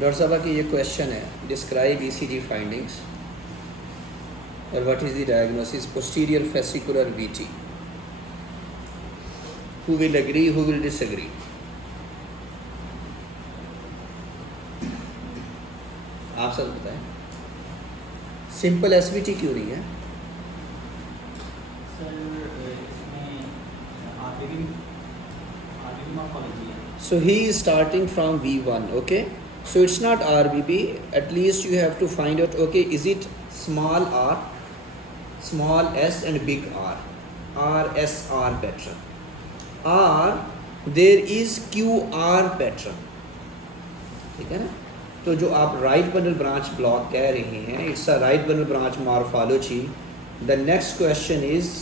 Doctor साहब की ये क्वेश्चन है, डिस्क्राइब ईसीजी फाइंडिंग्स और what is the diagnosis posterior fascicular VT. Who will agree, who will disagree? आप सब बताएं। सिंपल एसवीटी क्यों नहीं है? So he is starting from V1, okay? So it's not RBB. At least you have to find out, okay, is it small r, small s and big R, RSR pattern, or there is QR pattern, ठीक है ना? तो जो आप right bundle branch block कह रहे हैं, it's a right bundle branch morphology. The next question is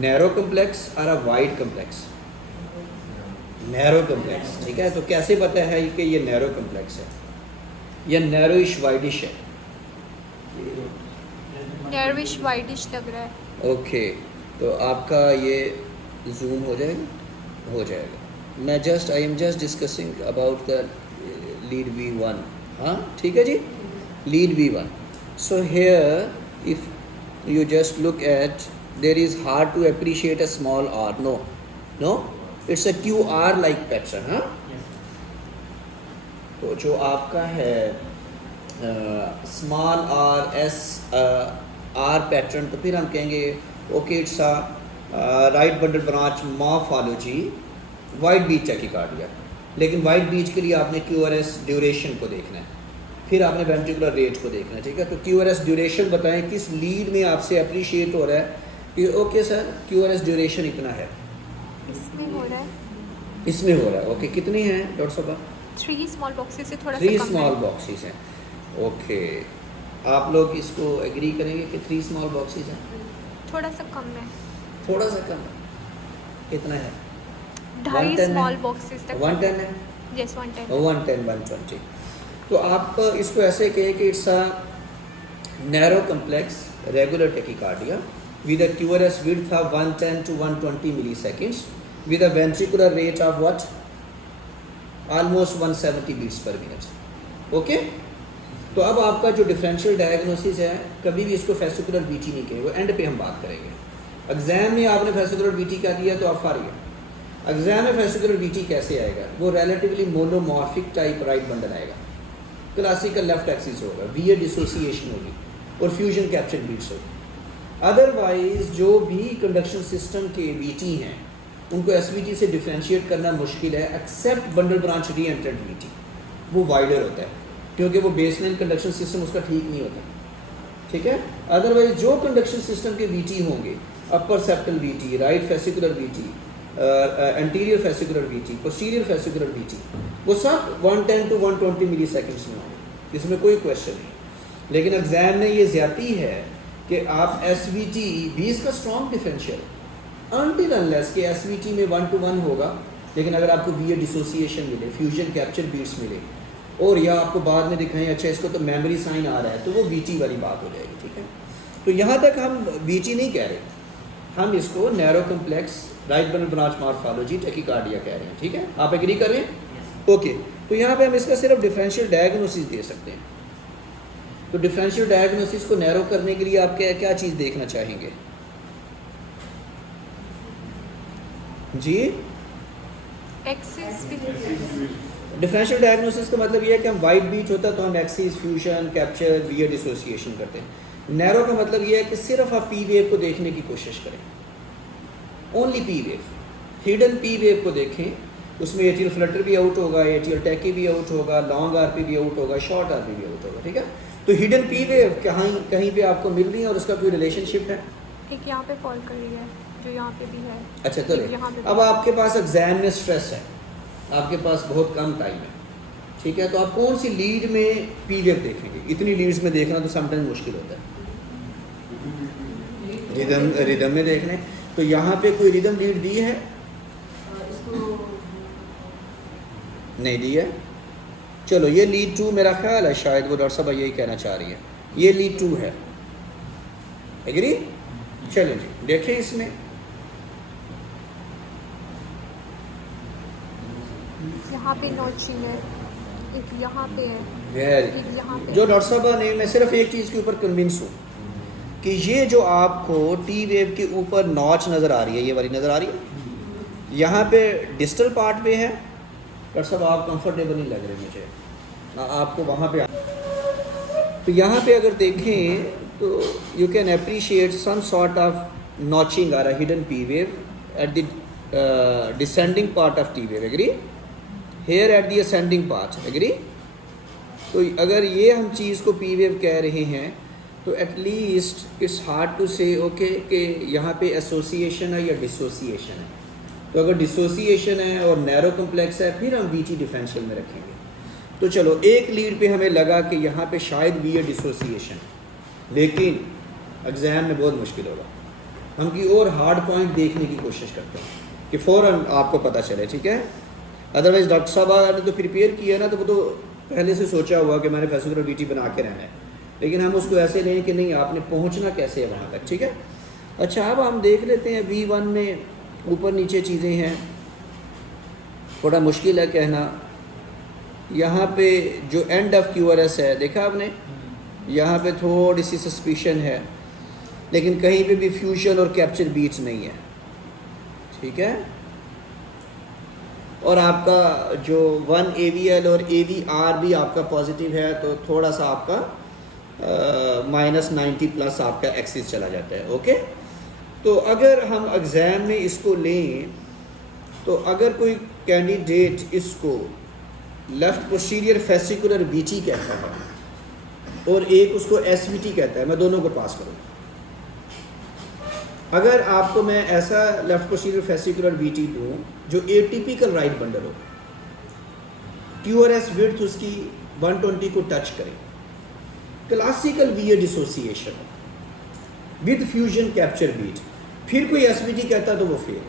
narrow complex और a wide complex? Narrow complex, ठीक है। तो कैसे पता है कि ये नैरो कम्प्लेक्स है या नैरोइश वाइडिश है? नैरोइश वाइडिश लग रहा है। ओके, तो आपका ये जूम हो जाएगा? हो जाएगा। मैं I am just discussing about the lead V1। हाँ ठीक है जी, lead V1। So here if you just look at, there is hard to appreciate a small R, no it's a QR like pattern. हाँ, तो जो आपका है small R S R pattern, तो फिर हम कहेंगे okay it's a right bundle branch morphology wide beach tachycardia. लेकिन वाइट बीच के लिए आपने QRS ड्यूरेशन को देखना है, फिर आपने वेंट्रिकुलर रेट को देखना है, ठीक है। तो QRS ड्यूरेशन बताएं किस लीड में आपसे अप्रिशिएट हो रहा है कि ओके सर QRS ड्यूरेशन इतना है, इसमें हो रहा है, इसमें हो रहा है। ओके, कितनी है डॉक्टर साहब? 3 स्मॉल बॉक्सेस से थोड़ा 3 सा कम स्मॉल है। बॉक्सेस हैं। ओके, आप लोग इसको एग्री करेंगे कि 3 स्मॉल बॉक्सेस हैं? थोड़ा सा कम है, थोड़ा सा कम है, कितना है? 2.5 110 स्मॉल है? बॉक्सेस तक। 110 है? यस 110। 110 120। तो आप इसको ऐसे कहें कि it's a narrow complex regular tachycardia with a QRS width of 110 to 120 milliseconds with a ventricular rate of what? Almost 170 beats per minute. Okay, तो अब आपका जो डिफरेंशियल डायग्नोसिस है, कभी भी इसको फेसिकुलर बीटी नहीं कहेंगे, वो एंड पे हम बात करेंगे। एग्जाम में आपने फेसिकुलर बीटी क्या दिया तो आप फार गया। एग्जाम में फेसिकुलर बीटी कैसे आएगा? वो relatively monomorphic type right bundle आएगा, क्लासिकल लेफ्ट एक्सिस होगा, वीए डिसोसिएशन होगी और फ्यूजन कैप्चर बीट्स होगी। अदरवाइज जो भी कंडक्शन सिस्टम के बीटी हैं उनको एसवीटी से डिफरेंशिएट करना मुश्किल है, एक्सेप्ट बंडल ब्रांच री एंटर्ड बीटी, वो वाइडर होता है क्योंकि वो बेसलाइन कंडक्शन सिस्टम उसका ठीक नहीं होता, ठीक है। अदरवाइज जो कंडक्शन सिस्टम के बीटी होंगे, upper septal VT, right fascicular VT, anterior fascicular VT, posterior fascicular VT, वो सब 110 to 120 मिलीसेकंड्स में होंगे, इसमें कोई क्वेश्चन नहीं। लेकिन एग्जाम में ये ज्यादती है कि आप SVT 20 का स्ट्रॉन्ग डिफरेंशियल अनटिल अनलेस कि SVT में 1 to 1 होगा, लेकिन अगर आपको वीए डिसोसिएशन मिले, फ्यूजन कैप्चर बीट्स मिले और या आपको बाद में दिखाएं अच्छा इसको तो मेमोरी साइन आ रहा है, तो वो VT वाली बात हो जाएगी, ठीक है। तो यहाँ तक हम VT नहीं कह रहे, हम इसको narrow complex right bundle branch morphology tachycardia कह रहे हैं, ठीक है। आप एग्री कर रहे हैं? ओके, तो यहाँ पे हम इसका सिर्फ डिफरेंशियल डायग्नोसिस दे सकते हैं। तो डिफरेंशियल डायग्नोसिस को नैरो करने के लिए आप क्या क्या चीज़ देखना चाहेंगे जी? एक्सिस डिफरेंशियल डायग्नोसिस का मतलब ये है कि हम वाइट बीच होता है तो हम एक्सिस, फ्यूजन, कैप्चर, वीए डिसोसिएशन करते हैं। नैरो का मतलब ये है कि सिर्फ आप पी वेव को देखने की कोशिश करें, only P wave, hidden P wave को देखें, उसमें एटीएल फ्लटर भी आउट होगा, एटीएल टैकी भी आउट होगा, लॉन्ग आरपी भी आउट होगा, शॉर्ट आरपी भी आउट होगा, ठीक है। तो हिडन पी वेव कहीं पे आपको मिल रही है और उसका कोई रिलेशनशिप है? एक यहाँ पे फॉल कर रही है, जो यहाँ पे भी है। अच्छा, तो यहाँ पे अब आपके पास एग्जाम में स्ट्रेस है, आपके पास बहुत कम टाइम है, ठीक है। तो आप कौन सी लीड में पी वेव देखेंगे? इतनी लीड्स में देखना तो समटाइम मुश्किल होता है, रिदम में देखने। तो यहाँ पे कोई रिदम लीड दी है? नहीं दी है। चलो ये लीड 2 मेरा ख्याल है, शायद वो डॉक्टर साहब यही कहना चाह रही है, ये लीड 2 है, एग्री? चलो जी देखें इसमें, यहाँ पे नोचिंग है, एक यहाँ पे है, वेरी एक यहाँ पे जो डॉक्टर साहब ने, मैं सिर्फ एक चीज़ के ऊपर कन्विंस हूँ कि ये जो आपको टी वेव के ऊपर नॉच नज़र आ रही है, ये वाली नज़र आ रही है, यहाँ पे डिस्टल पार्ट पे है। डॉक्टर साहब आप कंफर्टेबल नहीं लग रहे मुझे, आपको वहाँ पे तो यहाँ पे अगर देखें तो you can appreciate some sort of notching or hidden P wave at the descending part of T wave, agree, here at the ascending part, agree. तो अगर ये हम चीज़ को पी वेव कह रहे हैं तो एटलीस्ट इट्स हार्ड टू से ओके कि यहाँ पे एसोसिएशन है या डिसोसिएशन है। तो अगर डिसोसिएशन है और नैरो कम्प्लेक्स है फिर हम बीटी डिफरेंशियल में रखेंगे। तो चलो एक लीड पे हमें लगा कि यहाँ पे शायद भी है डिसोसिएशन, लेकिन एग्ज़ाम में बहुत मुश्किल होगा। हम की और हार्ड पॉइंट देखने की कोशिश करते हैं कि फ़ौरन आपको पता चले, ठीक है। अदरवाइज़ डॉक्टर साहब ने तो प्रिपेयर किया ना, तो वो तो पहले से सोचा हुआ कि मैंने फेसिकुलर बीटी बना के रहना है, लेकिन हम उसको ऐसे लें कि नहीं आपने पहुंचना कैसे है वहाँ तक, ठीक है। अच्छा अब हम देख लेते हैं V1 में ऊपर नीचे चीज़ें हैं, थोड़ा मुश्किल है कहना। यहाँ पे जो एंड ऑफ QRS है देखा आपने, यहाँ पे थोड़ी सी सस्पिशन है, लेकिन कहीं पे भी फ्यूजन और कैप्चर बीट्स नहीं है, ठीक है। और आपका जो 1 AVL और AVR भी आपका पॉजिटिव है, तो थोड़ा सा आपका -90 प्लस आपका एक्सिस चला जाता है, ओके। तो अगर हम एग्ज़ाम में इसको लें तो अगर कोई कैंडिडेट इसको लेफ़्ट पोस्टीरियर फेसिकुलर बीटी कहता है और एक उसको SVT कहता है, मैं दोनों को पास करूँ। अगर आपको मैं ऐसा लेफ़्ट पोस्टीरियर फेसिकुलर बीटी दूँ जो एटिपिकल राइट बंडल हो, QRS विड्थ उसकी 120 को टच करे, classical VA dissociation with fusion capture beat, फिर कोई SVT कहता तो वो फेल।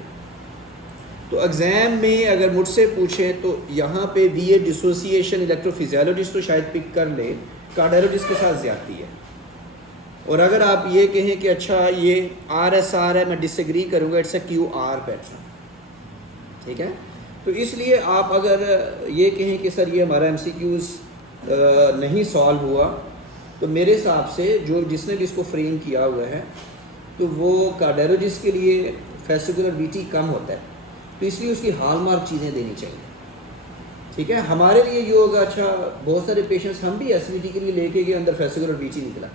तो एग्ज़ाम में अगर मुझसे पूछें तो यहाँ पे VA डिसोसिएशन इलेक्ट्रोफिजियोलॉजिस्ट तो शायद पिक कर ले, कार्डियोलॉजिस्ट के साथ ज़्यादती है। और अगर आप ये कहें कि अच्छा ये RSR है, मैं डिसएग्री करूँगा, इट्स अ QR पैटर्न, ठीक है। तो इसलिए आप अगर ये कहें कि सर ये हमारा MCQs नहीं सॉल्व हुआ, तो मेरे हिसाब से जो जिसने भी इसको फ्रेम किया हुआ है तो वो कार्डियोलॉजिस्ट के लिए फेसिकुलर बीटी कम होता है, तो इसलिए उसकी हॉलमार्क चीज़ें देनी चाहिए, ठीक है। हमारे लिए ये होगा, अच्छा बहुत सारे पेशेंट्स हम भी SVT के लिए लेके गए, अंदर फेसिकुलर बीटी निकला,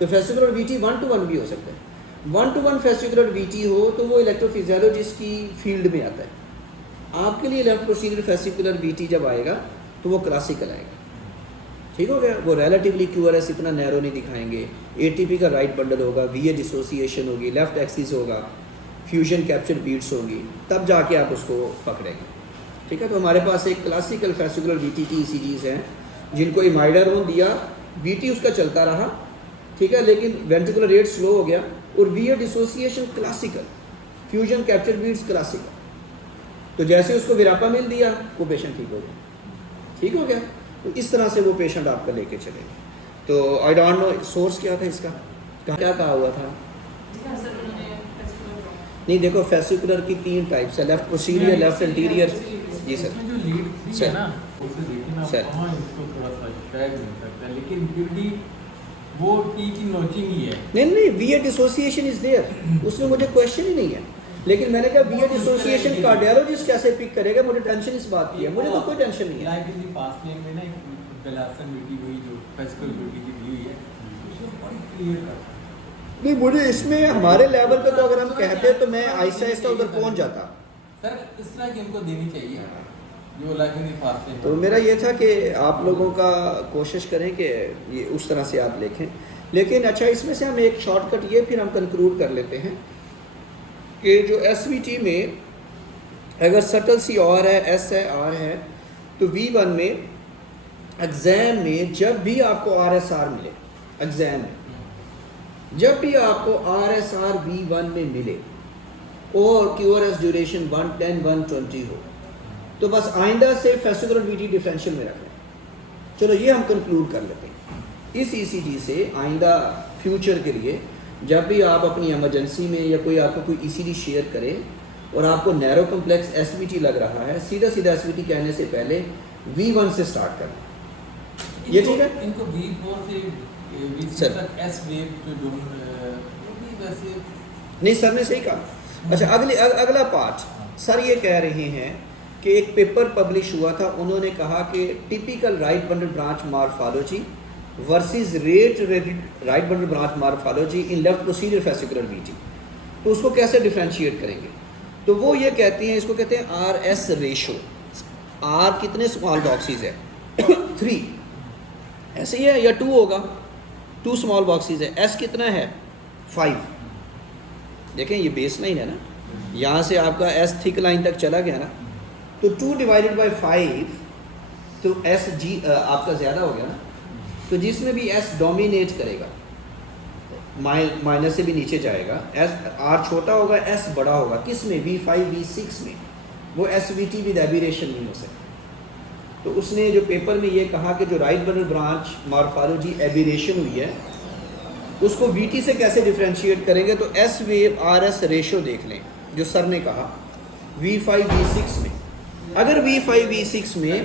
तो फेसिकुलर बीटी 1-to-1 भी हो सकता है। 1-to-1 फेसिकुलर बीटी हो तो वो इलेक्ट्रोफिजियोलॉजिस्ट की फील्ड में आता है। आपके लिए लेफ्ट पोस्टीरियर फेसिकुलर बीटी जब आएगा तो वो क्लासिकल आएगा, ठीक हो गया। वो रिलेटिवली QRS इतना नैरो नहीं दिखाएंगे, ATP का राइट बंडल होगा, VA डिसोसिएशन होगी, लेफ्ट एक्सिस होगा, फ्यूजन कैप्चर बीट्स होंगी, तब जाके आप उसको पकड़ेंगे, ठीक है। तो हमारे पास एक क्लासिकल फेसिकुलर बीटी की ECGs हैं जिनको इमाइडारोन दिया, बीटी उसका चलता रहा, ठीक है, लेकिन वेंट्रिकुलर रेट स्लो हो गया, और VA dissociation classical, fusion capture beats classical. तो जैसे उसको विरापा मिल दिया वो पेशेंट ठीक हो गया, ठीक हो गया। तो इस तरह से वो पेशेंट आपका लेके चलेगा। तो आई डोंट नो सोर्स क्या था इसका, क्या कहा हुआ था। नहीं देखो फेसिकुलर की 3 टाइप्स है, लेफ्ट पोस्टीरियर, लेफ्ट एंटीरियर। जी सर। जो लीड थी सर। है ना, उसे देखिए ना सर। वहाँ इसको थोड़ा सा टैग मिल सकता है, लेकिन फिर भी वो टी की नोचिंग ही है। नहीं VA डिसोसिएशन इज देयर, उसमें मुझे क्वेश्चन ही नहीं है, लेकिन मैंने कहा VA डिसोसिएशन कार्डियोलॉजिस्ट कैसे पिक करेगा, मुझे टेंशन इस बात की है, मुझे तो कोई टेंशन नहीं है। लाइक इन द पास्ट लेन में ना एक गलासन बेटी हुई जो फेसिकल बेटी की दी हुई है, उसमें बड़ी क्लियर करता है। नहीं मुझे इसमें हमारे लेवल पे तो अगर हम कहते तो मैं आहिस्ता आहिस्ता उधर पहुंच जाता। सर इस तरह की हमको देनी चाहिए जो लाइक इन द पास्ट लेन। तो मेरा ये था कि आप लोगों का कोशिश करें कि ये उस तरह से आप लिखें, लेकिन अच्छा इसमें से हम एक शॉर्टकट ये फिर हम कंक्लूड कर लेते हैं कि जो SVT में अगर सटल सी और है, S है, R है, तो V1 में एग्ज़ाम में जब भी आपको RSR मिले, एग्ज़ाम में जब भी आपको RSR V1 में मिले और QRS ड्यूरेशन 110-120 हो, तो बस आइंदा से फेसिकुलर बीटी डिफरेंशियल में रख लें। चलो ये हम कंक्लूड कर लेते हैं इस ECG से। आइंदा फ्यूचर के लिए जब भी आप अपनी इमरजेंसी में या कोई आपको कोई ECG शेयर करे और आपको नैरो कम्प्लेक्स SVT लग रहा है, सीधा SVT कहने से पहले V1 से स्टार्ट करना। ये ठीक है? इनको V4 से सर। V6 तक S वेव जो वो भी वैसे नहीं सर ने सही कहा। अच्छा अगला पार्ट, सर ये कह रहे हैं कि एक पेपर पब्लिश हुआ था, उन्होंने कहा कि typical right bundle branch morphology versus rate right bundle branch morphology in left posterior fascicular VT, तो उसको कैसे डिफरेंशिएट करेंगे? तो वो ये कहती हैं, इसको कहते हैं आर एस रेशो। आर कितने स्मॉल बॉक्सेस है 3 ऐसे ही है, या 2 होगा, 2 स्मॉल बॉक्सेस है। एस कितना है 5। देखें ये बेस लाइन है ना, यहाँ से आपका एस थिक लाइन तक चला गया ना, तो 2 डिवाइडेड बाई 5 तो एस जी आपका ज़्यादा हो गया ना, तो जिसमें भी एस डोमिनेट करेगा माइनस से भी नीचे जाएगा, एस आर छोटा होगा एस बड़ा होगा, किस में V5 V6 में, वो S V T with aberration नहीं हो सकता। तो उसने जो पेपर में ये कहा कि जो right bundle branch morphology aberration हुई है उसको VT से कैसे डिफ्रेंशिएट करेंगे, तो S wave R S ratio देख लें जो सर ने कहा V5 V6 में। अगर V5 V6 में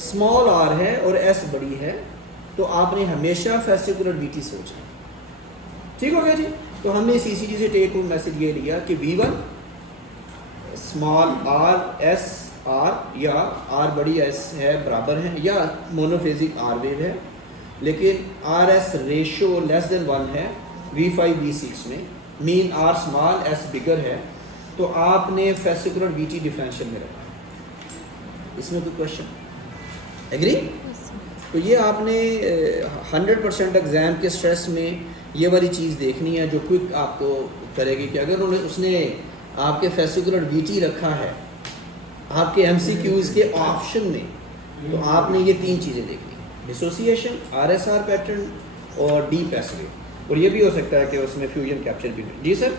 स्मॉल आर है और एस बड़ी है तो आपने हमेशा फेसिकुलर VT सोचना। ठीक हो गया जी। तो हमने CCG से टेक होम मैसेज ये लिया कि V1 small R S R या आर बड़ी एस है बराबर है, या मोनोफेजिक आर वेव है, लेकिन R S ratio less than 1 है V5 V6 में, मीन आर स्मॉल एस बिगर है, तो आपने फेसिकुलर VT डिफरेंशियल में रखा है। इसमें कोई क्वेश्चन? एग्री? तो ये आपने 100% एग्ज़ाम के स्ट्रेस में ये वाली चीज़ देखनी है जो क्विक आपको करेगी कि अगर उसने आपके फेसिकुलर VT रखा है आपके MCQs के ऑप्शन में, तो आपने ये 3 चीज़ें देखनी है, डिसोसिएशन, RSR पैटर्न और डीप एस वेव, और ये भी हो सकता है कि उसमें फ्यूजन कैप्चर भी। जी सर।